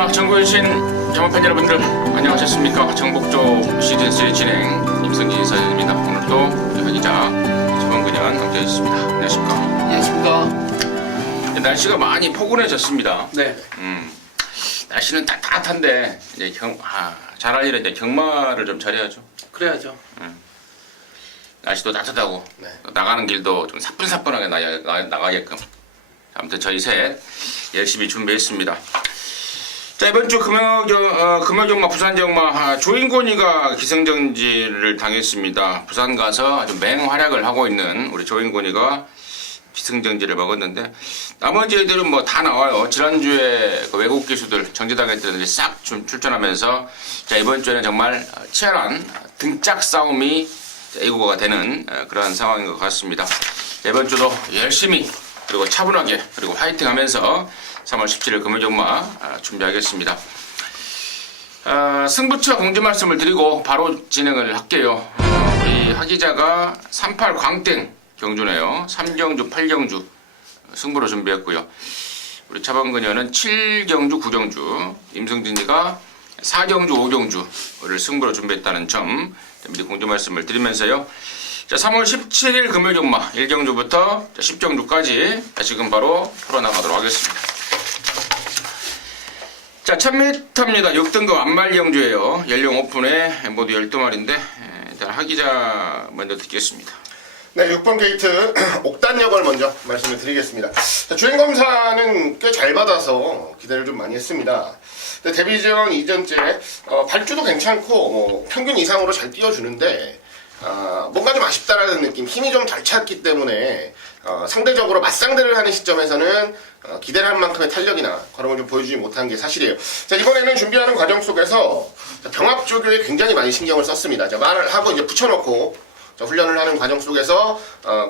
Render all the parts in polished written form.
자, 정보유신 경험팬 여러분들 안녕하셨습니까? 정복조 시즌3 진행 임승진 사장입니다. 오늘도 박 기자, 정원근현 함께 있습니다. 안녕하십니까? 안녕하십니까? 날씨가 많이 포근해졌습니다. 네. 날씨는 따뜻한데 이제 잘할 일은 이제 경마를 좀 잘해야죠. 그래야죠. 날씨도 따뜻하고 네. 나가는 길도 좀 사뿐사뿐하게 나가게끔. 아무튼 저희 셋 열심히 준비했습니다. 자, 이번 주 금요경마 부산경마 조인권이가 기승전지를 당했습니다. 부산 가서 아주 맹활약을 하고 있는 우리 조인권이가 기승전지를 먹었는데 나머지 애들은 뭐 다 나와요. 지난주에 그 외국 기수들 정지당했던 싹 출전하면서 자, 이번 주에는 정말 치열한 등짝 싸움이 애국어가 되는 그런 상황인 것 같습니다. 이번 주도 열심히 그리고 차분하게 그리고 화이팅 하면서 3월 17일 금요경마 준비하겠습니다. 승부처 공지 말씀을 드리고 바로 진행을 할게요. 우리 하기자가 38 광땡 경주네요. 3경주 8경주 승부로 준비했고요. 우리 차범근현은 7경주 9경주, 임승진이가 4경주 5경주를 승부로 준비했다는 점 미리 공지 말씀을 드리면서요. 자, 3월 17일 금요경마 1경주부터 10경주까지 지금 바로 풀어나가도록 하겠습니다. 자, 1000m입니다. 6등급 안말경주예요. 연령 오픈에 모두 12마리인데 일단 하기자 먼저 듣겠습니다. 네, 6번 게이트 옥단역을 먼저 말씀을 드리겠습니다. 자, 주행검사는 꽤 잘 받아서 기대를 좀 많이 했습니다. 근데 데뷔전 이전째 발주도 괜찮고 평균 이상으로 잘 뛰어주는데 뭔가 좀 아쉽다라는 느낌, 힘이 좀 덜 찼기 때문에 상대적으로 맞상대를 하는 시점에서는 기대를 한 만큼의 탄력이나 걸음을 좀 보여주지 못한 게 사실이에요. 자, 이번에는 준비하는 과정 속에서 병합 조교에 굉장히 많이 신경을 썼습니다. 자, 말을 하고 이제 붙여놓고 훈련을 하는 과정 속에서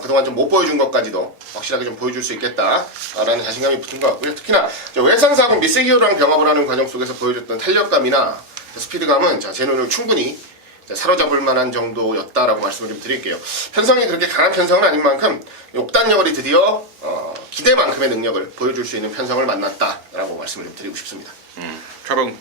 그동안 좀 못 보여준 것까지도 확실하게 좀 보여줄 수 있겠다라는 자신감이 붙은 것 같고요. 특히나 외상사고 미세기어랑 병합을 하는 과정 속에서 보여줬던 탄력감이나 스피드감은 제 눈을 충분히 사로잡을 만한 정도였다라고 말씀을 좀 드릴게요. 편성이 그렇게 강한 편성은 아닌 만큼 옥단역이 드디어 기대만큼의 능력을 보여줄 수 있는 편성을 만났다라고 말씀을 좀 드리고 싶습니다. 차범.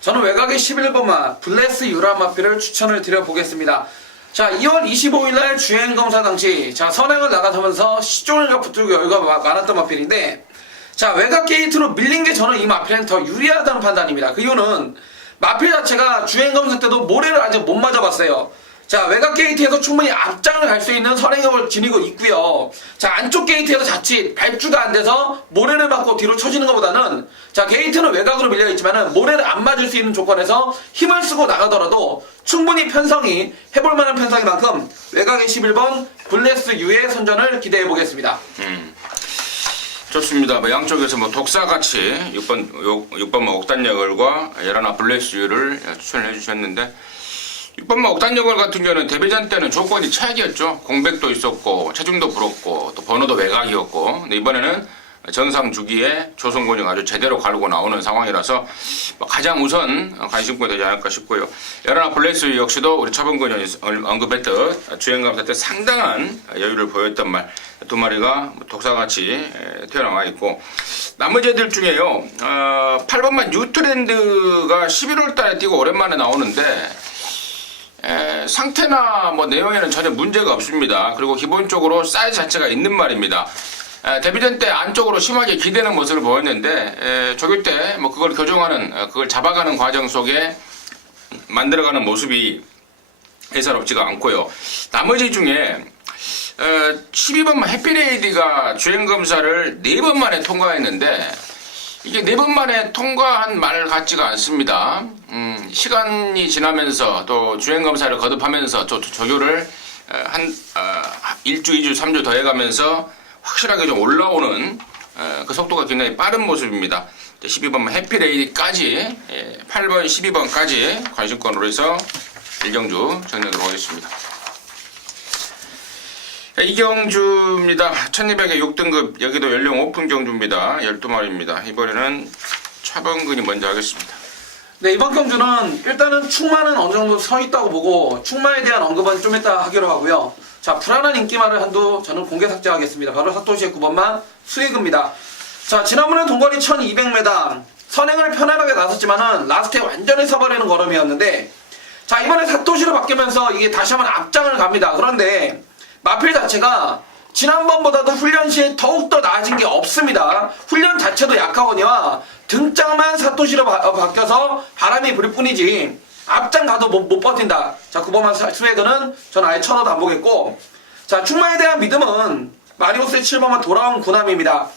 저는 외곽의 11번마 블레스 유라마피를 추천을 드려보겠습니다. 자, 2월 25일날 주행검사 당시 선행을 나가면서 시종일과 붙들고 여유가 많았던 마필인데 자, 외곽 게이트로 밀린 게 저는 이 마필은 더 유리하다는 판단입니다. 그 이유는 마필 자체가 주행검사 때도 모래를 아직 못 맞아봤어요. 자, 외곽 게이트에서 충분히 앞장을 갈 수 있는 선행력을 지니고 있고요. 자, 안쪽 게이트에서 자칫 발주가 안 돼서 모래를 맞고 뒤로 쳐지는 것보다는 자, 게이트는 외곽으로 밀려 있지만은 모래를 안 맞을 수 있는 조건에서 힘을 쓰고 나가더라도 충분히 편성이 해볼 만한 편성인 만큼 외곽의 11번 블레스 유의 선전을 기대해 보겠습니다. 좋습니다. 양쪽에서 독사같이 6번 옥단역을과 열하나 블레스 유를 추천을 해주셨는데 6번마 옥단역을 같은 경우는 데뷔전 때는 조건이 최악이었죠. 공백도 있었고 체중도 불었고 또 번호도 외곽이었고 근데 이번에는 정상 주기에 조성곤이 아주 제대로 가르고 나오는 상황이라서 가장 우선 관심권이 되지 않을까 싶고요. 열하나 블레스 역시도 우리 차범근이 언급했듯 주행감사 때 상당한 여유를 보였던 말 두 마리가 독사같이 튀어나와 있고 나머지 애들 중에요. 8번만 뉴트랜드가 11월 달에 뛰고 오랜만에 나오는데 상태나 내용에는 전혀 문제가 없습니다. 그리고 기본적으로 사이즈 자체가 있는 말입니다. 데뷔전 때 안쪽으로 심하게 기대는 모습을 보였는데 조교 때 그걸 교정하는 그걸 잡아가는 과정 속에 만들어가는 모습이 예사롭지가 않고요. 나머지 중에 12번만 해피레이디가 주행검사를 4번 만에 통과했는데 이게 4번 만에 통과한 말 같지가 않습니다. 시간이 지나면서 또 주행검사를 거듭하면서 또 조교를 한 1주, 2주, 3주 더 해가면서 확실하게 좀 올라오는 그 속도가 굉장히 빠른 모습입니다. 12번만 해피레이디까지 8번, 12번까지 관심권으로 해서 1경주 정리하도록 하겠습니다. 이경주입니다. 1200에 6등급 여기도 연령 오픈 경주입니다. 12마리입니다. 이번에는 차범근이 먼저 하겠습니다. 네, 이번 경주는 일단은 충마는 어느 정도 서 있다고 보고 충마에 대한 언급은 좀 이따 하기로 하고요. 자, 불안한 인기말을 한두 저는 공개 삭제하겠습니다. 바로 사토시의 9번만 수익입니다. 자, 지난번에 동거리 1200m 선행을 편안하게 나섰지만은 라스트에 완전히 서버리는 걸음이었는데, 자, 이번에 사토시로 바뀌면서 이게 다시 한번 앞장을 갑니다. 그런데 마필 자체가 지난번보다도 훈련 시에 더욱더 나아진 게 없습니다. 훈련 자체도 약하거니와 등짝만 사토시로 바뀌어서 바람이 불 뿐이지 앞장 가도 못 버틴다. 자, 구번만 스웨그는 전 아예 쳐다도 안 보겠고, 자, 충마에 대한 믿음은 마리오스의 7번만 돌아온 구남입니다.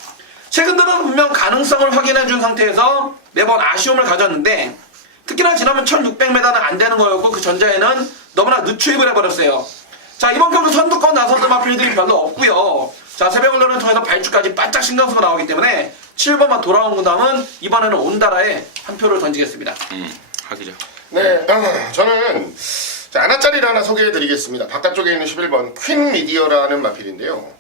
최근 들어서 분명 가능성을 확인해준 상태에서 매번 아쉬움을 가졌는데, 특히나 지난번 1600m는 안 되는 거였고 그 전자에는 너무나 늦추입을 해버렸어요. 자, 이번 경기 선두권 나서던 마필들이 별로 없고요. 자, 새벽 언론을 통해서 발주까지 바짝 신경 쓰고 나오기 때문에 7번만 돌아온 구남은 이번에는 온다라에 한 표를 던지겠습니다. 하기죠. 네, 저는 자, 하나짜리를 하나 소개해드리겠습니다. 바깥쪽에 있는 11번 퀸 미디어라는 마필인데요.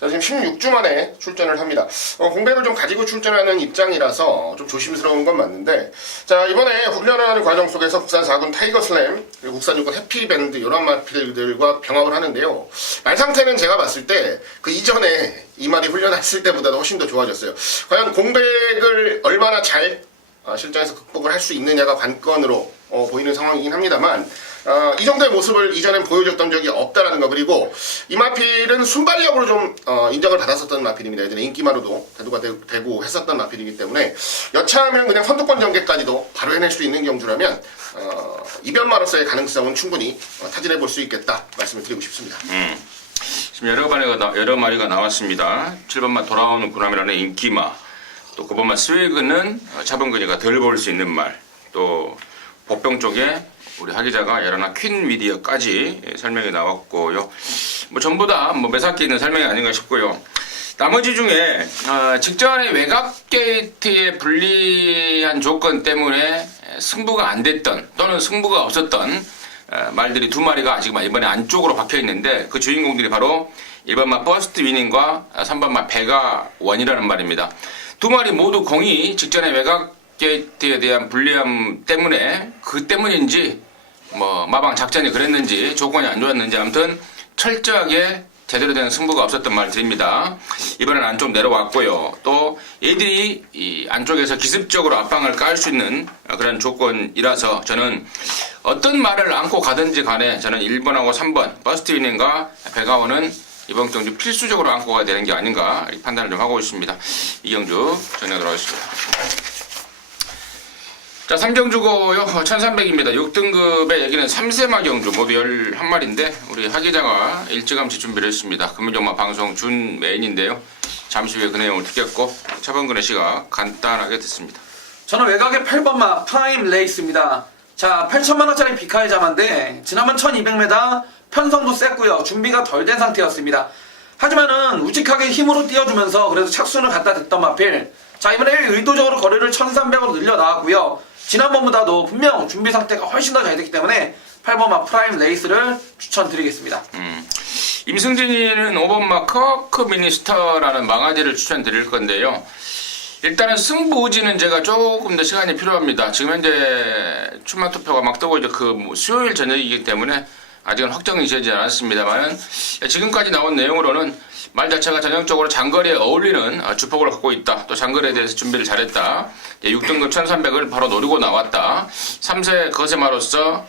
자, 지금 16주 만에 출전을 합니다. 공백을 좀 가지고 출전하는 입장이라서 좀 조심스러운 건 맞는데, 자, 이번에 훈련을 하는 과정 속에서 국산 4군 타이거 슬램, 그리고 국산 6군 해피밴드 이런 마필들과 병합을 하는데요. 말 상태는 제가 봤을 때 그 이전에 이 말이 훈련했을 때보다도 훨씬 더 좋아졌어요. 과연 공백을 얼마나 잘 실전에서 극복을 할 수 있느냐가 관건으로 보이는 상황이긴 합니다만, 이 정도의 모습을 이전엔 보여줬던 적이 없다라는 거. 그리고 이 마필은 순발력으로 좀 인정을 받았었던 마필입니다. 예전에 인기마로도 대두가 되고 했었던 마필이기 때문에 여차하면 그냥 선두권 전개까지도 바로 해낼 수 있는 경주라면 이변마로서의 가능성은 충분히 타진해 볼 수 있겠다 말씀을 드리고 싶습니다. 지금 여러 마리가 나왔습니다. 7번만 돌아오는 구남이라는 인기마, 또 9번만 스웨그는 차범근이가 덜 볼 수 있는 말, 또 복병 쪽에 우리 하기자가 여러나 퀸 미디어까지 설명이 나왔고요. 뭐 전부 다 매사기 있는 설명이 아닌가 싶고요. 나머지 중에 직전에 외곽 게이트의 불리한 조건 때문에 승부가 안 됐던 또는 승부가 없었던 말들이 두 마리가 아직 이번에 안쪽으로 박혀 있는데, 그 주인공들이 바로 1번마 버스트 위닝과 3번마 배가 원이라는 말입니다. 두 마리 모두 공이 직전에 외곽 게이트에 대한 불리함 때문에, 그 때문인지 마방 작전이 그랬는지 조건이 안 좋았는지 아무튼 철저하게 제대로 된 승부가 없었던 말들입니다. 이번엔 안쪽 내려왔고요. 또 얘들이 이 안쪽에서 기습적으로 앞방을 깔 수 있는 그런 조건이라서 저는 어떤 말을 안고 가든지 간에 저는 1번하고 3번 버스트 위닝과 배가원은 이번 경주 필수적으로 안고 가야 되는 게 아닌가 판단을 좀 하고 있습니다. 이 경주 정리하도록 하겠습니다. 자, 3경주고요. 1300입니다. 6등급의 여기는 3세마 경주 모두 11마리인데 우리 하기자가 일찌감치 준비를 했습니다. 금요정마 방송 준 메인인데요. 잠시 후에 그 내용을 듣겠고 차범근의 시각 간단하게 듣습니다. 저는 외곽의 8번마 프라임 레이스입니다. 자, 8천만원짜리 비카의 자마인데 지난번 1200m 편성도 셌고요. 준비가 덜 된 상태였습니다. 하지만은 우직하게 힘으로 띄워주면서 그래도 착순을 갖다 댔던 마필. 자, 이번에 의도적으로 거리를 1300으로 늘려 나왔고요. 지난번보다도 분명 준비 상태가 훨씬 더 잘 됐기 때문에 8번마 프라임 레이스를 추천드리겠습니다. 임승진이는 5번마 커크 미니스터라는 망아지를 추천드릴 건데요. 일단은 승부 의지는 제가 조금 더 시간이 필요합니다. 지금 현재 출마 투표가 막 뜨고 이제 수요일 저녁이기 때문에 아직은 확정이 되지 않았습니다만, 지금까지 나온 내용으로는 말 자체가 전형적으로 장거리에 어울리는 주폭을 갖고 있다. 또 장거리에 대해서 준비를 잘했다. 6등급 1300을 바로 노리고 나왔다. 3세 거세마로서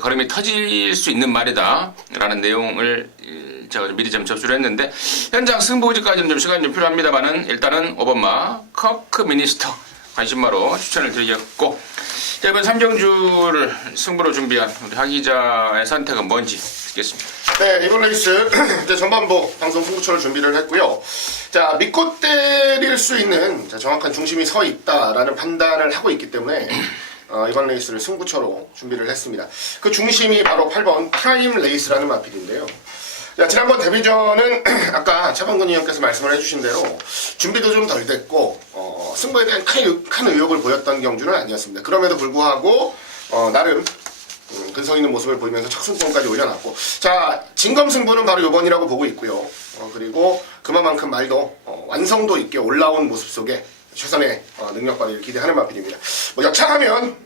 걸음이 터질 수 있는 말이다. 라는 내용을 제가 미리 좀 접수를 했는데, 현장 승부지까지는 좀 시간이 좀 필요합니다만은 일단은 5번마 커크 미니스터 관심마로 추천을 드리겠고, 자, 이번 3경주를 승부로 준비한 우리 하기자의 선택은 뭔지 듣겠습니다. 네, 이번 레이스 전반부 방송 승부처를 준비를 했고요. 자, 믿고 때릴 수 있는 정확한 중심이 서 있다라는 판단을 하고 있기 때문에 이번 레이스를 승부처로 준비를 했습니다. 그 중심이 바로 8번 프라임 레이스라는 마필인데요. 자, 지난번 데뷔전은 아까 차범근 의원께서 말씀을 해주신 대로 준비도 좀 덜 됐고 승부에 대한 큰 의욕을 보였던 경주는 아니었습니다. 그럼에도 불구하고 나름 근성 있는 모습을 보이면서 착순권까지 올려놨고, 자, 진검승부는 바로 요번이라고 보고 있고요. 그리고 그만큼 말도 완성도 있게 올라온 모습 속에 최선의 능력 발휘를 기대하는 마필입니다. 여차하면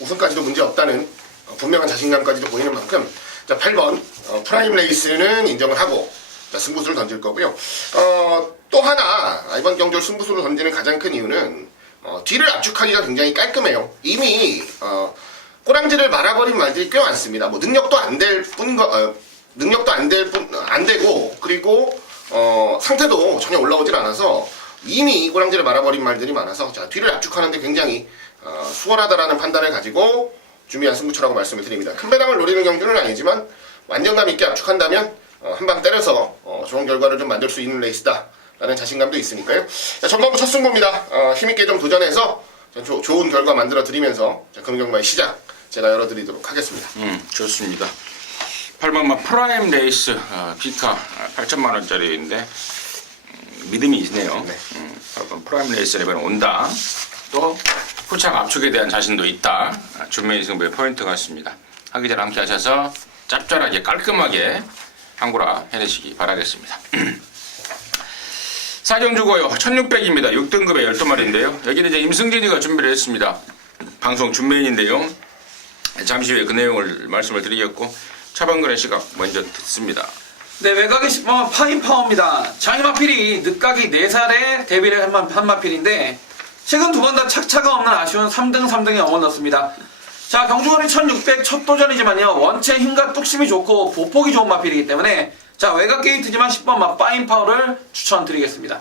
우승까지도 문제 없다는 분명한 자신감까지도 보이는 만큼, 자, 8번 프라임 레이스는 인정을 하고 승부수를 던질 거고요. 또 하나 이번 경주 승부수를 던지는 가장 큰 이유는 뒤를 압축하기가 굉장히 깔끔해요. 이미 꼬랑지를 말아버린 말들이 꽤 많습니다. 뭐 능력도 안 될 안 되고 그리고 상태도 전혀 올라오질 않아서 이미 꼬랑지를 말아버린 말들이 많아서 자, 뒤를 압축하는데 굉장히 수월하다라는 판단을 가지고 준비한 승부처라고 말씀을 드립니다. 큰 배당을 노리는 경주는 아니지만 완전감 있게 압축한다면 한 방 때려서 좋은 결과를 좀 만들 수 있는 레이스다 라는 자신감도 있으니까요. 자, 전반부 첫 승부입니다. 힘있게 좀 도전해서 좋은 결과 만들어 드리면서 금경마의 시작 제가 열어드리도록 하겠습니다. 좋습니다. 8번마 프라임 레이스 비카 8천만원짜리인데 믿음이 있네요. 네. 8번 프라임 레이스 레벨 온다. 또 후착 압축에 대한 자신도 있다. 준메이 승부의 포인트 같습니다. 하기 전에 함께 하셔서 짭짤하게 깔끔하게 한구라 해내시기 바라겠습니다. 사경주고요. 1600입니다. 6등급의 12마리인데요. 여기는 이제 임승진이가 준비를 했습니다. 방송 준메인인데요. 잠시 후에 그 내용을 말씀을 드리겠고 차범근의 시각 먼저 듣습니다. 네, 외곽의 10번 파인파워입니다. 장이마필이 늦가기 4살에 데뷔를 한 마필인데 최근 두 번 다 착차가 없는 아쉬운 3등 3등에 어머났습니다. 자, 경주거리 1600 첫 도전이지만요, 원체 힘과 뚝심이 좋고 보폭이 좋은 마필이기 때문에 자, 외곽 게이트지만 10번 파인파워를 추천드리겠습니다.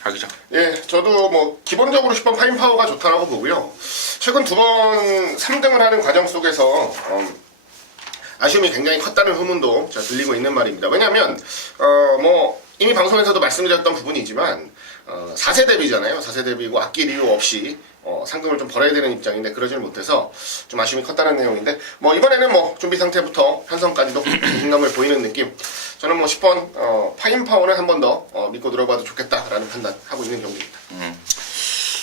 하기죠. 예, 저도 뭐 기본적으로 10번 파인파워가 좋다라고 보고요. 최근 두 번 3등을 하는 과정 속에서 아쉬움이 굉장히 컸다는 후문도 제가 들리고 있는 말입니다. 왜냐하면 뭐 이미 방송에서도 말씀드렸던 부분이지만 4세 데뷔잖아요. 4세 데뷔고 아낄 이유 없이 상금을 좀 벌어야 되는 입장인데 그러질 못해서 좀 아쉬움이 컸다는 내용인데 뭐 이번에는 뭐 준비 상태부터 편성까지도 자신감을 보이는 느낌. 저는 뭐 10번 파인파워는 한 번 더 믿고 들어봐도 좋겠다라는 판단하고 있는 경기입니다.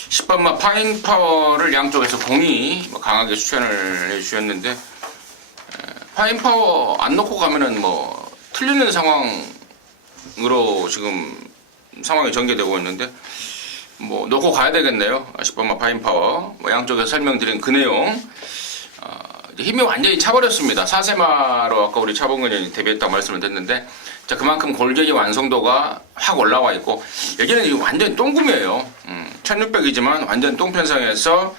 10번마 파인파워를 양쪽에서 공이 강하게 추천을 해주셨는데 파인파워 안 놓고 가면은 뭐 틀리는 상황으로 지금 상황이 전개되고 있는데 뭐 놓고 가야 되겠네요. 10번마 파인파워 뭐 양쪽에서 설명드린 그 내용 힘이 완전히 차버렸습니다. 4세마로 아까 우리 차범근 의원이 데뷔했다고 말씀을 드렸는데 자, 그만큼 골격의 완성도가 확 올라와 있고 여기는 이거 완전 똥구미예요. 1600이지만 완전 똥편성에서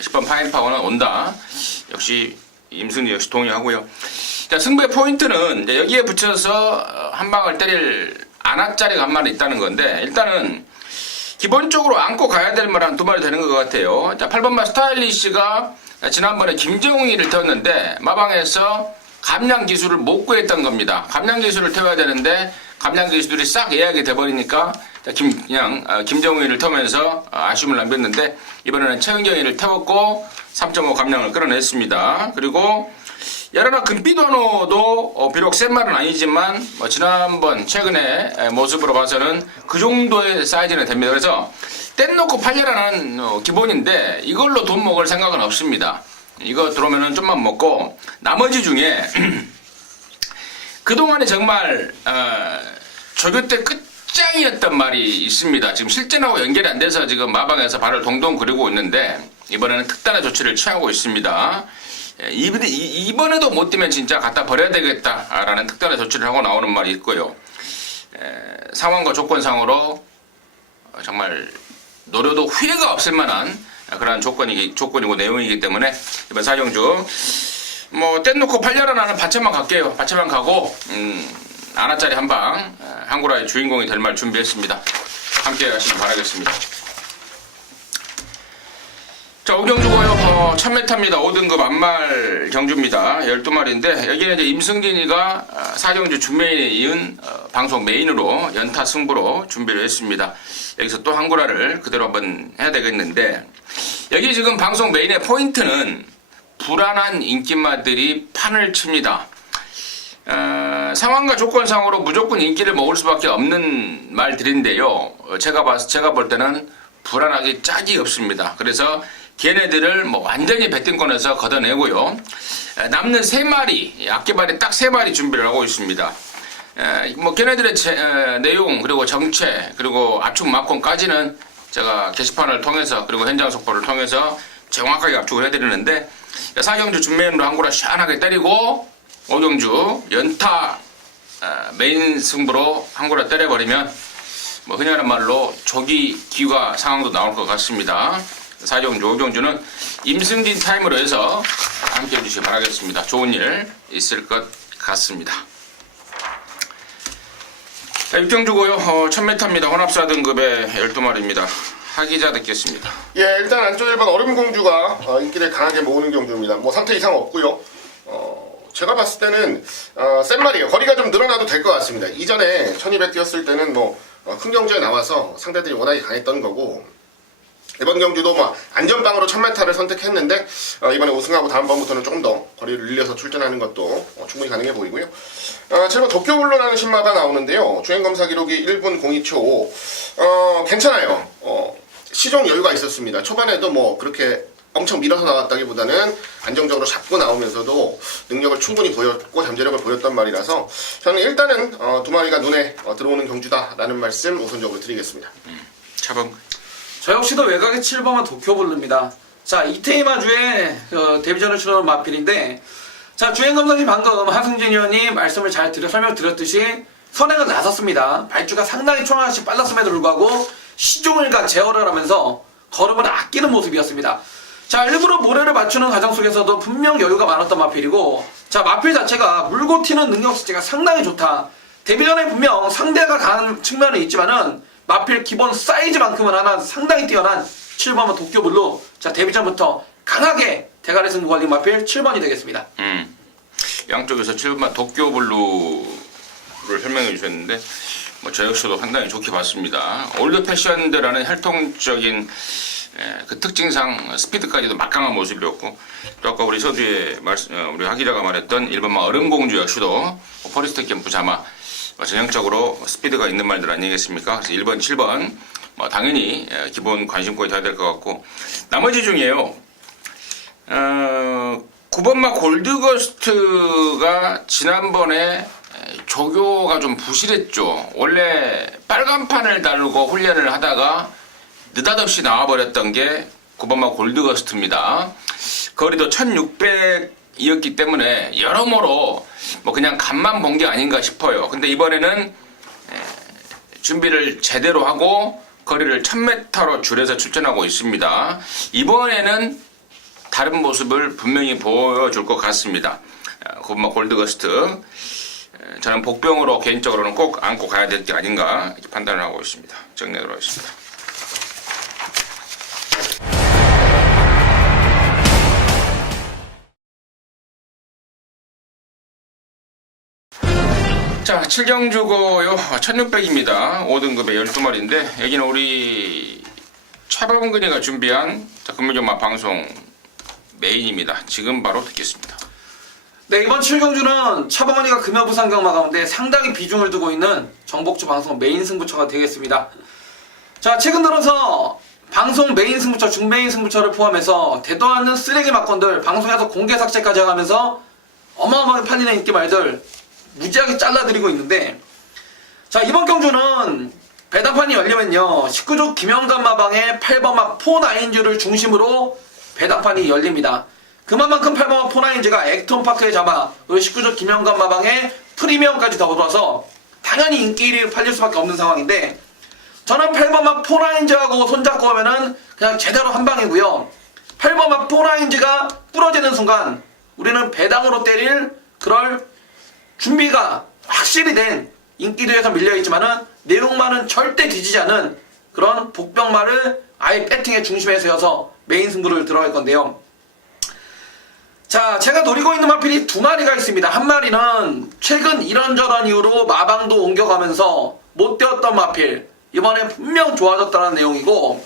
10번 파인파워는 온다. 역시 임승리 역시 동의하고요. 자, 승부의 포인트는 이제 여기에 붙여서 한 방을 때릴 안아짜리가 한 마리 있다는 건데 일단은 기본적으로 안고 가야 될 말은 두 마리 되는 것 같아요. 자, 8번마 스타일리시가 지난번에 김정웅이를 태웠는데 마방에서 감량 기술을 못 구했던 겁니다. 감량 기술을 태워야 되는데 감량 기술이 싹 예약이 돼버리니까 김정웅이를 태우면서 아쉬움을 남겼는데 이번에는 최은경이를 태웠고 3.5 감량을 끌어냈습니다. 그리고 여러나 금빛원호도 비록 센 말은 아니지만 지난번 최근에 모습으로 봐서는 그 정도의 사이즈는 됩니다. 그래서 뗀 놓고 팔려라는 기본인데 이걸로 돈 먹을 생각은 없습니다. 이거 들어오면은 좀만 먹고 나머지 중에 그동안에 정말 조교 때 끝장이었던 말이 있습니다. 지금 실전하고 연결이 안 돼서 지금 마방에서 발을 동동 그리고 있는데 이번에는 특단의 조치를 취하고 있습니다. 이번에도 못 뛰면 진짜 갖다 버려야 되겠다라는 특단의 조치를 하고 나오는 말이 있고요. 상황과 조건상으로 정말 노려도 후회가 없을 만한 그런 조건이고 내용이기 때문에 이번 사경주 뭐 뗀 놓고 팔려라는 받쳐만 갈게요. 받쳐만 가고 아나짜리 한방 한구라의 주인공이 될 말 준비했습니다. 함께 하시기 바라겠습니다. 자, 오경주고요. 1000m입니다. 5등급 안말 경주입니다. 12마리인데 여기는 이제 임승진이가 사경주 준메인에 이은 방송 메인으로 연타 승부로 준비를 했습니다. 여기서 또 한구라를 그대로 한번 해야 되겠는데 여기 지금 방송 메인의 포인트는 불안한 인기마들이 판을 칩니다. 상황과 조건상으로 무조건 인기를 먹을 수밖에 없는 말들인데요. 제가 볼 때는 불안하기 짝이 없습니다. 그래서 걔네들을 뭐 완전히 배팅권에서 걷어내고요. 남는 3마리, 악기발이 딱 3마리 준비를 하고 있습니다. 뭐 걔네들의 내용 그리고 정체 그리고 압축 막권까지는 제가 게시판을 통해서 그리고 현장 속보를 통해서 정확하게 압축을 해드리는데 사경주 준메인으로 한구라 시원하게 때리고 오경주 연타 메인 승부로 한구라 때려버리면 뭐 흔히 하는 말로 조기 기화 상황도 나올 것 같습니다. 사이종주, 오종주는 임승진 타임으로 해서 함께 해주시기 바라겠습니다. 좋은 일 있을 것 같습니다. 자, 6경주고요. 1000m입니다. 혼합사 등급의 12마리입니다. 하기자 듣겠습니다. 예, 일단 안쪽 1번 얼음공주가 인기를 강하게 모으는 경주입니다. 뭐 상태 이상 없고요. 제가 봤을 때는 센 말이에요. 거리가 좀 늘어나도 될 것 같습니다. 이전에 1200 뛰었을 때는 뭐 큰 경주에 나와서 상대들이 워낙에 강했던 거고, 이번 경주도 뭐 안전빵으로 1000m를 선택했는데 이번에 우승하고 다음번부터는 조금 더 거리를 늘려서 출전하는 것도 충분히 가능해 보이고요. 7번 도쿄블루라는 신마가 나오는데요. 주행검사 기록이 1분 02초. 괜찮아요. 시종 여유가 있었습니다. 초반에도 뭐 그렇게 엄청 밀어서 나왔다기보다는 안정적으로 잡고 나오면서도 능력을 충분히 보였고 잠재력을 보였단 말이라서 저는 일단은 두 마리가 눈에 들어오는 경주다라는 말씀 우선적으로 드리겠습니다. 차범. 저 역시도 외곽의 7번은 도쿄블루입니다. 자, 이테이마주의 데뷔전을 치르는 마필인데, 자, 주행검사님 방금 하승진 의원이 말씀을 잘 설명드렸듯이 선행을 나섰습니다. 발주가 상당히 초하나씩 빨랐음에도 불구하고 시종일관 제어를 하면서 걸음을 아끼는 모습이었습니다. 자, 일부러 모래를 맞추는 과정 속에서도 분명 여유가 많았던 마필이고, 자, 마필 자체가 물고 튀는 능력 자체가 상당히 좋다. 데뷔전에 분명 상대가 강한 측면은 있지만은 마필 기본 사이즈만큼은 하나 상당히 뛰어난 7번은 도쿄블루. 자, 데뷔전부터 강하게 대가리 승부 걸린 마필 7번이 되겠습니다. 양쪽에서 7번만 도쿄블루를 설명해 주셨는데 뭐 저 역시도 상당히 좋게 봤습니다. 올드 패션드라는 혈통적인 그 특징상 스피드까지도 막강한 모습이었고, 또 아까 우리 서두에 우리 하 기자가 말했던 1번만 얼음공주 역시도 포리스트 캠프 자마 전형적으로 스피드가 있는 말들 아니겠습니까? 그래서 1번, 7번 뭐 당연히 기본 관심고에 둬야 될 것 같고, 나머지 중에요. 9번마 골드거스트가 지난번에 조교가 좀 부실했죠. 원래 빨간판을 달고 훈련을 하다가 느닷없이 나와버렸던 게 9번마 골드거스트입니다. 거리도 1600이었기 때문에 여러모로 뭐 그냥 간만 본 게 아닌가 싶어요. 근데 이번에는 준비를 제대로 하고 거리를 1000m로 줄여서 출전하고 있습니다. 이번에는 다른 모습을 분명히 보여줄 것 같습니다. 9번마 골드거스트, 저는 복병으로 개인적으로는 꼭 안고 가야 될 게 아닌가 이렇게 판단을 하고 있습니다. 정리하도록 하겠습니다. 자, 7경주고요. 1600입니다. 5등급의 12마리인데 여기는 우리 차범근이가 준비한 금요경마 방송 메인입니다. 지금 바로 듣겠습니다. 네, 이번 7경주는 차범근이가 금여부상경마 가운데 상당히 비중을 두고 있는 정복주 방송 메인 승부처가 되겠습니다. 자, 최근 들어서 방송 메인 승부처, 중메인 승부처를 포함해서 대도 않는 쓰레기 막건들 방송에서 공개 삭제까지 하면서 어마어마하게 팔리는 인기말들 무지하게 잘라드리고 있는데, 자, 이번 경주는 배당판이 열리면요 19조 김영감 마방의 8번마 포나인즈를 중심으로 배당판이 열립니다. 그만큼 8번마 포나인즈가 액톤파크의 자마, 19조 김영감 마방의 프리미엄까지 더불어서 당연히 인기 1위를 팔릴 수밖에 없는 상황인데, 저는 8번마 포나인즈하고 손잡고 오면은 그냥 제대로 한방이고요. 8번마 포나인즈가 부러지는 순간 우리는 배당으로 때릴 그럴 준비가 확실히 된 인기도에서 밀려있지만은 내용만은 절대 뒤지지 않은 그런 복병마를 아예 배팅의 중심에 세워서 메인 승부를 들어갈 건데요. 자, 제가 노리고 있는 마필이 두 마리가 있습니다. 한 마리는 최근 이런저런 이유로 마방도 옮겨가면서 못 되었던 마필, 이번에 분명 좋아졌다는 내용이고,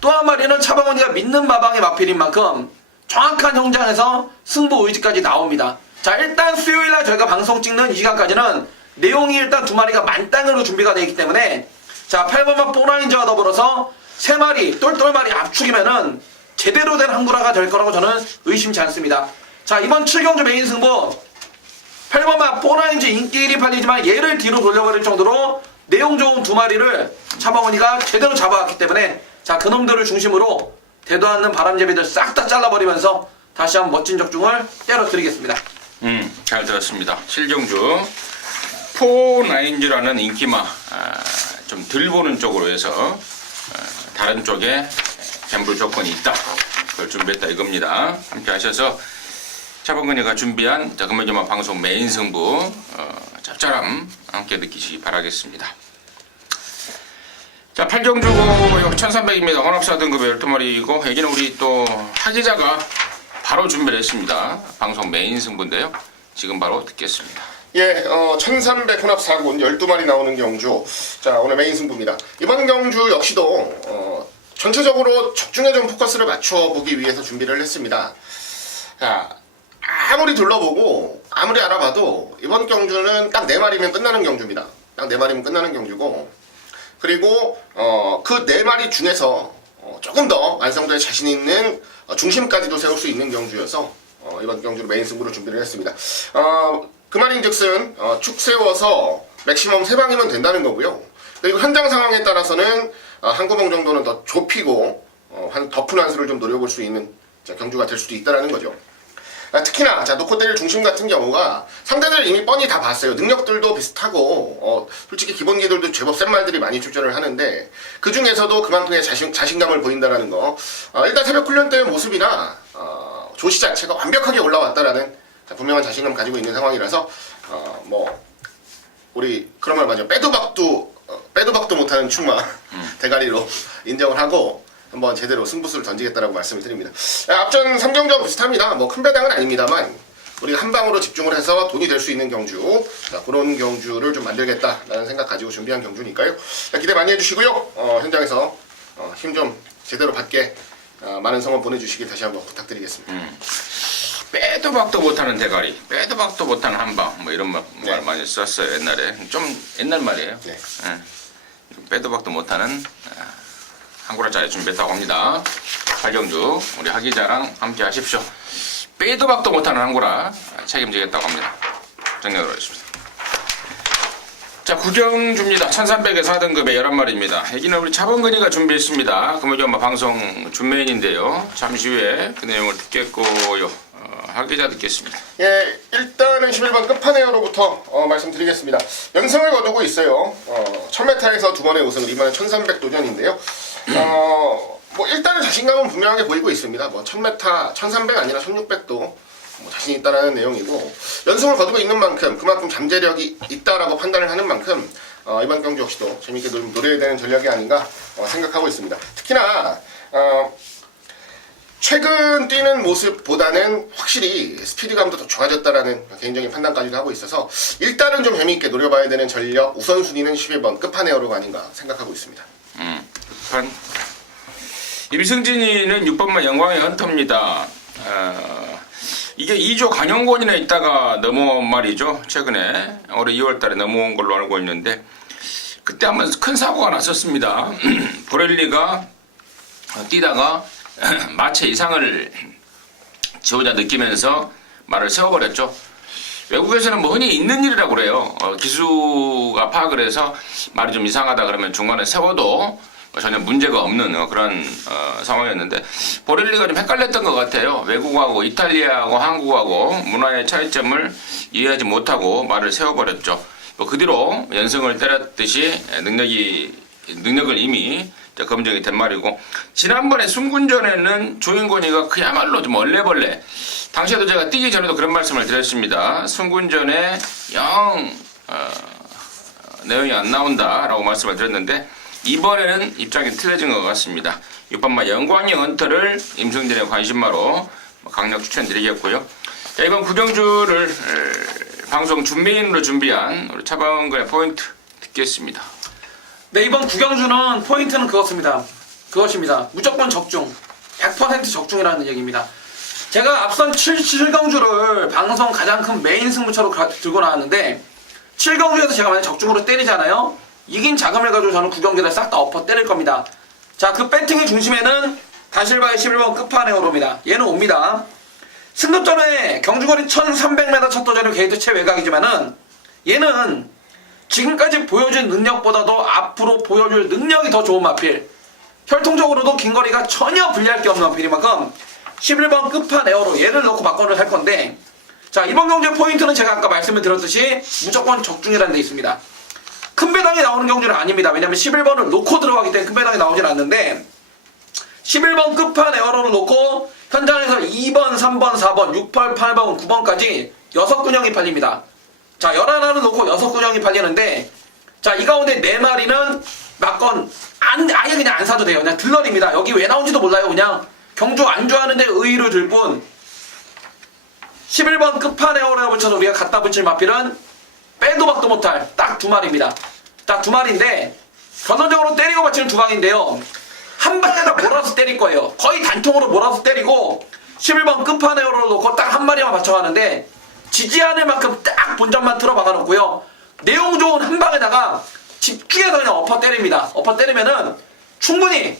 또 한 마리는 차범근이가 믿는 마방의 마필인 만큼 정확한 형장에서 승부 의지까지 나옵니다. 자, 일단 수요일날 저희가 방송 찍는 이 시간까지는 내용이 일단 두 마리가 만땅으로 준비가 되어 있기 때문에, 자, 8번마 포나인즈와 더불어서 세 마리 똘똘마리 압축이면은 제대로 된 한구라가 될 거라고 저는 의심치 않습니다. 자, 이번 7경주 메인 승부 8번마 포나인즈 인기 1위 팔리지만 얘를 뒤로 돌려버릴 정도로 내용 좋은 두 마리를 차범근이가 제대로 잡아왔기 때문에, 자, 그놈들을 중심으로 대도 않는 바람제비들 싹 다 잘라버리면서 다시 한번 멋진 적중을 때려드리겠습니다. 잘 들었습니다. 7경주 포나인즈라는 인기마, 좀 덜 보는 쪽으로 해서 다른 쪽에 갬블 조건이 있다. 그걸 준비했다 이겁니다. 함께 하셔서 차범근이가 준비한 금요일만 방송 메인 승부 짭짤함 함께 느끼시기 바라겠습니다. 자, 8경주고 1300입니다. 혼합사 등급의 12마리이고 여기는 우리 또 하기자가 바로 준비를 했습니다. 방송 메인 승부인데요. 지금 바로 듣겠습니다. 예, 1300 혼합 4군 12마리 나오는 경주. 자, 오늘 메인 승부입니다. 이번 경주 역시도 전체적으로 적중에 좀 포커스를 맞춰보기 위해서 준비를 했습니다. 자, 아무리 둘러보고 아무리 알아봐도 이번 경주는 딱 4마리면 끝나는 경주입니다. 딱 4마리면 끝나는 경주고, 그리고 그 4마리 중에서 조금 더 완성도에 자신 있는 중심까지도 세울 수 있는 경주여서 이번 경주로 메인 승부를 준비를 했습니다. 그 말인즉슨 축 세워서 맥시멈 3방이면 된다는 거고요. 그리고 현장 상황에 따라서는 한 구멍 정도는 더 좁히고 더 큰 환수를 좀 노려볼 수 있는 경주가 될 수도 있다는 거죠. 특히나 놓고 때릴 중심 같은 경우가 상대들 이미 뻔히 다 봤어요. 능력들도 비슷하고 솔직히 기본기들도 제법 센 말들이 많이 출전을 하는데 그 중에서도 그만큼의 자신감을 보인다라는 거. 일단 새벽 훈련 때의 모습이나 조시 자체가 완벽하게 올라왔다라는 분명한 자신감 가지고 있는 상황이라서 우리 그런 말 맞죠. 빼도 박도 못하는 충마 대가리로 인정을 하고 한번 제대로 승부수를 던지겠다라고 말씀을 드립니다. 앞전 3경주와 비슷합니다. 큰 배당은 아닙니다만 우리가 한 방으로 집중을 해서 돈이 될 수 있는 경주, 그런 경주를 좀 만들겠다라는 생각 가지고 준비한 경주니까요. 기대 많이 해주시고요. 현장에서 힘 좀 제대로 받게 많은 성원 보내주시길 다시 한번 부탁드리겠습니다. 빼도 박도 못하는 대가리, 빼도 박도 못하는 한방, 이런 말 많이 썼어요 옛날에. 좀 옛날 말이에요. 네. 빼도 박도 못하는 한 구라짜리 준비했다고 합니다. 8경주 우리 하기자랑 함께 하십시오. 빼도 박도 못하는 한 구라 책임지겠다고 합니다. 정리하도록 하겠습니다. 자, 9경주입니다. 1300의 4등급의 11마리입니다. 여기는 우리 차범근이가 준비했습니다. 금요일 방송 준메인인데요. 잠시 후에 그 내용을 듣겠고요. 하기자 듣겠습니다. 예, 일단은 11번 끝판에어로부터 말씀드리겠습니다. 연승을 거두고 있어요. 1000m에서 2번의 우승을, 이번에 1300 도전인데요. 일단은 자신감은 분명하게 보이고 있습니다. 1000m, 1300 아니라 1600도 자신 있다라는 내용이고, 연승을 거두고 있는 만큼 그만큼 잠재력이 있다라고 판단을 하는 만큼 이번 경주 역시도 재밌게 노려야 되는 전략이 아닌가 생각하고 있습니다. 특히나 최근 뛰는 모습보다는 확실히 스피드감도 더 좋아졌다라는 개인적인 판단까지도 하고 있어서 일단은 좀 재미있게 노려봐야 되는 전력 우선순위는 11번 끝판에어로가 아닌가 생각하고 있습니다. 끝판. 임승진이는 6번만 영광의 헌터입니다. 이게 2조 간영권이나 있다가 넘어온 말이죠. 최근에 올해 2월달에 넘어온 걸로 알고 있는데 그때 한번 큰 사고가 났었습니다. 보렐리가 뛰다가 마체 이상을 지호자 느끼면서 말을 세워버렸죠. 외국에서는 흔히 있는 일이라고 그래요. 기수가 파악을 해서 말이 좀 이상하다 그러면 중간에 세워도 전혀 문제가 없는 그런 상황이었는데, 보렐리가 좀 헷갈렸던 것 같아요. 외국하고 이탈리아하고 한국하고 문화의 차이점을 이해하지 못하고 말을 세워버렸죠. 그 뒤로 연승을 때렸듯이 능력을 이미 검증이 된 말이고, 지난번에 순군전에는 조인권이가 그야말로 좀 얼레벌레, 당시에도 제가 뛰기 전에도 그런 말씀을 드렸습니다. 순군전에 내용이 안 나온다라고 말씀을 드렸는데 이번에는 입장이 틀려진 것 같습니다. 6번마 영광의 헌터를 임승진의 관심마로 강력 추천드리겠고요. 자, 이번 9경주를 방송 준메인으로 준비한 우리 차범근의 포인트 듣겠습니다. 네, 이번 9경주는 포인트는 그것입니다. 무조건 적중, 100% 적중이라는 얘기입니다. 제가 앞선 7경주를 방송 가장 큰 메인 승부처로 들고 나왔는데 7경주에서 제가 만약 적중으로 때리잖아요. 이긴 자금을 가지고 저는 9경주를 싹 다 엎어 때릴 겁니다. 자, 그 배팅의 중심에는 다실바의 11번 끝판에어로입니다. 얘는 옵니다. 승급전에 경주거리 1300m 첫 도전이 게이트 최외곽이지만은 얘는 지금까지 보여준 능력보다도 앞으로 보여줄 능력이 더 좋은 마필, 혈통적으로도 긴 거리가 전혀 불리할 게 없는 마필인 만큼 11번 끝판에어로 얘를 넣고 막건을 할 건데, 자, 이번 경주의 포인트는 제가 아까 말씀을 드렸듯이 무조건 적중이라는 데 있습니다. 큰 배당이 나오는 경주는 아닙니다. 왜냐면 11번을 놓고 들어가기 때문에 큰 배당이 나오진 않는데 11번 끝판 에어로를 놓고 현장에서 2번, 3번, 4번, 6번, 8번, 9번까지 6군형이 팔립니다. 자, 11알을 놓고 6군형이 팔리는데 자, 이 가운데 4마리는 막건 아예 그냥 안 사도 돼요. 그냥 들러리입니다. 여기 왜 나온지도 몰라요. 그냥 경주 안주하는데 의의로 들 뿐 11번 끝판 에어로에 붙여서 우리가 갖다 붙일 마필은 빼도 박도 못할 딱 2마리입니다. 딱 2마리인데 결론적으로 때리고 받치는 2방인데요. 한 방에다 몰아서 때릴 거예요. 거의 단통으로 몰아서 때리고 11번 끝판에어로 놓고 딱 한 마리만 맞춰가는데 지지 않을 만큼 딱 본전만 틀어 박아놓고요. 내용 좋은 한 방에다가 집중해서 그냥 엎어 때립니다. 엎어 때리면은 충분히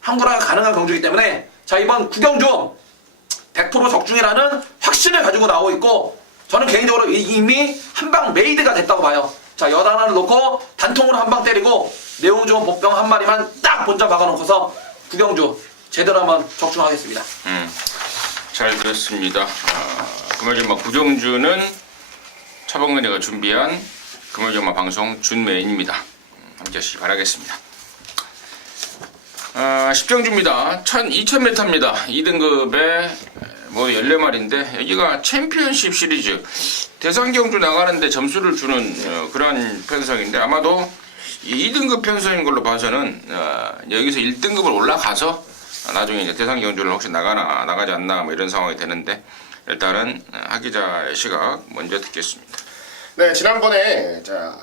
한구라가 가능한 경주이기 때문에 자, 이번 구경주 100% 적중이라는 확신을 가지고 나오고 있고 저는 개인적으로 이미 한방 메이드가 됐다고 봐요. 자, 11알을 놓고 단통으로 한 방 때리고 내용 좋은 복병 한 마리만 딱 본전 박아놓고서 구경주 제대로 한번 적중하겠습니다. 잘 들었습니다. 금요일마 구경주는 차범근이가 준비한 금요일마 방송 준메인입니다. 함께 하시기 바라겠습니다. 10경주입니다. 2000m입니다. 2등급에 뭐 14마리인데 여기가 챔피언십 시리즈 대상경주 나가는데 점수를 주는 그런 편성인데 아마도 이 2등급 편성인 걸로 봐서는 여기서 1등급을 올라가서 나중에 이제 대상경주를 혹시 나가지 않나 뭐 이런 상황이 되는데 일단은 하 기자의 시각 먼저 듣겠습니다. 네, 지난번에 자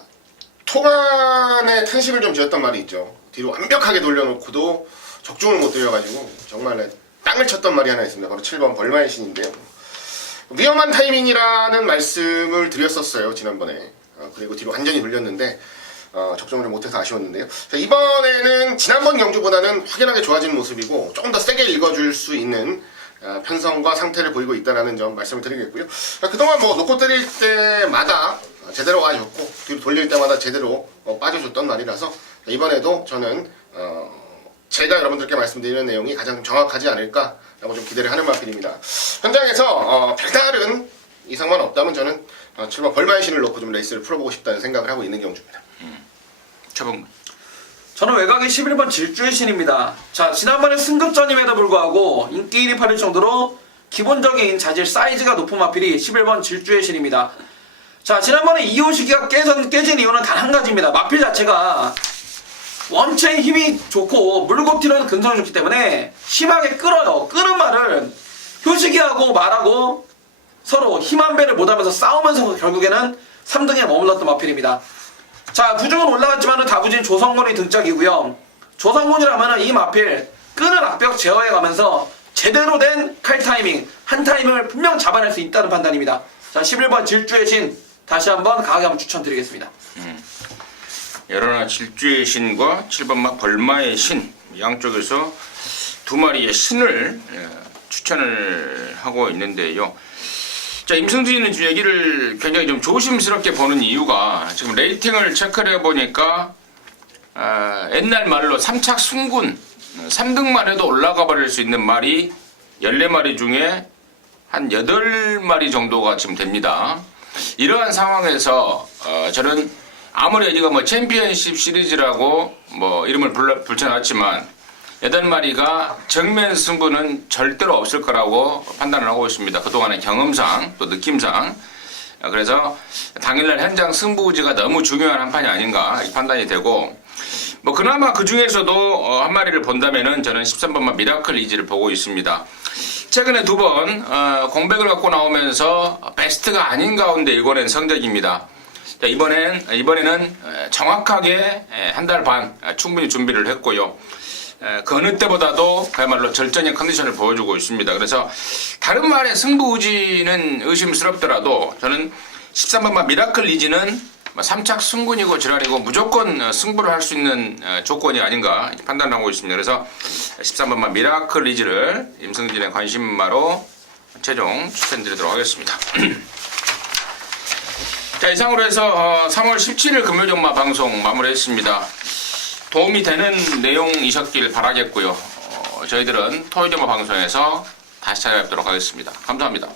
토간에 탄식을 좀 지었단 말이 있죠. 뒤로 완벽하게 돌려놓고도 적중을 못 들여가지고 정말 땅을 쳤던 말이 하나 있습니다. 바로 7번 벌마의 신인데요. 위험한 타이밍이라는 말씀을 드렸었어요, 지난번에. 그리고 뒤로 완전히 돌렸는데 적중을 좀 못해서 아쉬웠는데요. 자, 이번에는 지난번 경주보다는 확연하게 좋아진 모습이고 조금 더 세게 읽어줄 수 있는 편성과 상태를 보이고 있다는 점 말씀을 드리겠고요. 그동안 뭐 놓고 때릴 때마다 제대로 와줬고 뒤로 돌릴 때마다 제대로 빠져줬던 말이라서 이번에도 저는 제가 여러분들께 말씀드리는 내용이 가장 정확하지 않을까라고 좀 기대를 하는 마필입니다. 현장에서 별다른 이상만 없다면 저는 7번 벌마의 신을 놓고 좀 레이스를 풀어보고 싶다는 생각을 하고 있는 경주입니다. 차범근. 저는 외곽의 11번 질주의 신입니다. 자, 지난번에 승급전임에도 불구하고 인기 1위 팔릴 정도로 기본적인 자질 사이즈가 높은 마필이 11번 질주의 신입니다. 자, 지난번에 2호 시기가 깨진 이유는 단 한 가지입니다. 마필 자체가 원체 힘이 좋고 물고 튀는 근성이 좋기 때문에 심하게 끌어요. 끄는 말을 효시기하고 말하고 서로 힘 한 배를 못하면서 싸우면서 결국에는 3등에 머물렀던 마필입니다. 자, 부중은 올라갔지만 다부진 조성곤이 등짝이고요. 조성곤이라면 이 마필 끄는 악벽 제어해가면서 제대로 된 칼 타이밍, 한 타이밍을 분명 잡아낼 수 있다는 판단입니다. 자, 11번 질주의 신 다시 한번 강하게 한번 추천드리겠습니다. 11알 질주의 신과 7번마 벌마의 신 양쪽에서 2마리의 신을 추천을 하고 있는데요. 자, 임승진은 지금 얘기를 굉장히 좀 조심스럽게 보는 이유가 지금 레이팅을 체크를 해보니까 옛날 말로 3착 순군 3등만 해도 올라가 버릴 수 있는 말이 14마리 중에 한 8마리 정도가 지금 됩니다. 이러한 상황에서 저는 아무리 여기가 뭐 챔피언십 시리즈라고 뭐 이름을 붙여놨지만 8마리가 정면 승부는 절대로 없을 거라고 판단을 하고 있습니다. 그동안의 경험상 또 느낌상. 그래서 당일날 현장 승부지가 너무 중요한 한 판이 아닌가 판단이 되고 뭐 그나마 그 중에서도 한 마리를 본다면은 저는 13번만 미라클 이지를 보고 있습니다. 최근에 2번 공백을 갖고 나오면서 베스트가 아닌 가운데 이번엔 성적입니다. 자, 이번에는 정확하게 한 달 반 충분히 준비를 했고요. 그 어느 때보다도 그야말로 절정의 컨디션을 보여주고 있습니다. 그래서 다른 말의 승부 의지는 의심스럽더라도 저는 13번만 미라클 리지는 3착 승군이고 지랄이고 무조건 승부를 할 수 있는 조건이 아닌가 판단하고 있습니다. 그래서 13번만 미라클 리지를 임승진의 관심마로 최종 추천드리도록 하겠습니다. 자, 이상으로 해서 3월 17일 금요일전마 방송 마무리했습니다. 도움이 되는 내용이셨길 바라겠고요. 저희들은 토요일전마 방송에서 다시 찾아뵙도록 하겠습니다. 감사합니다.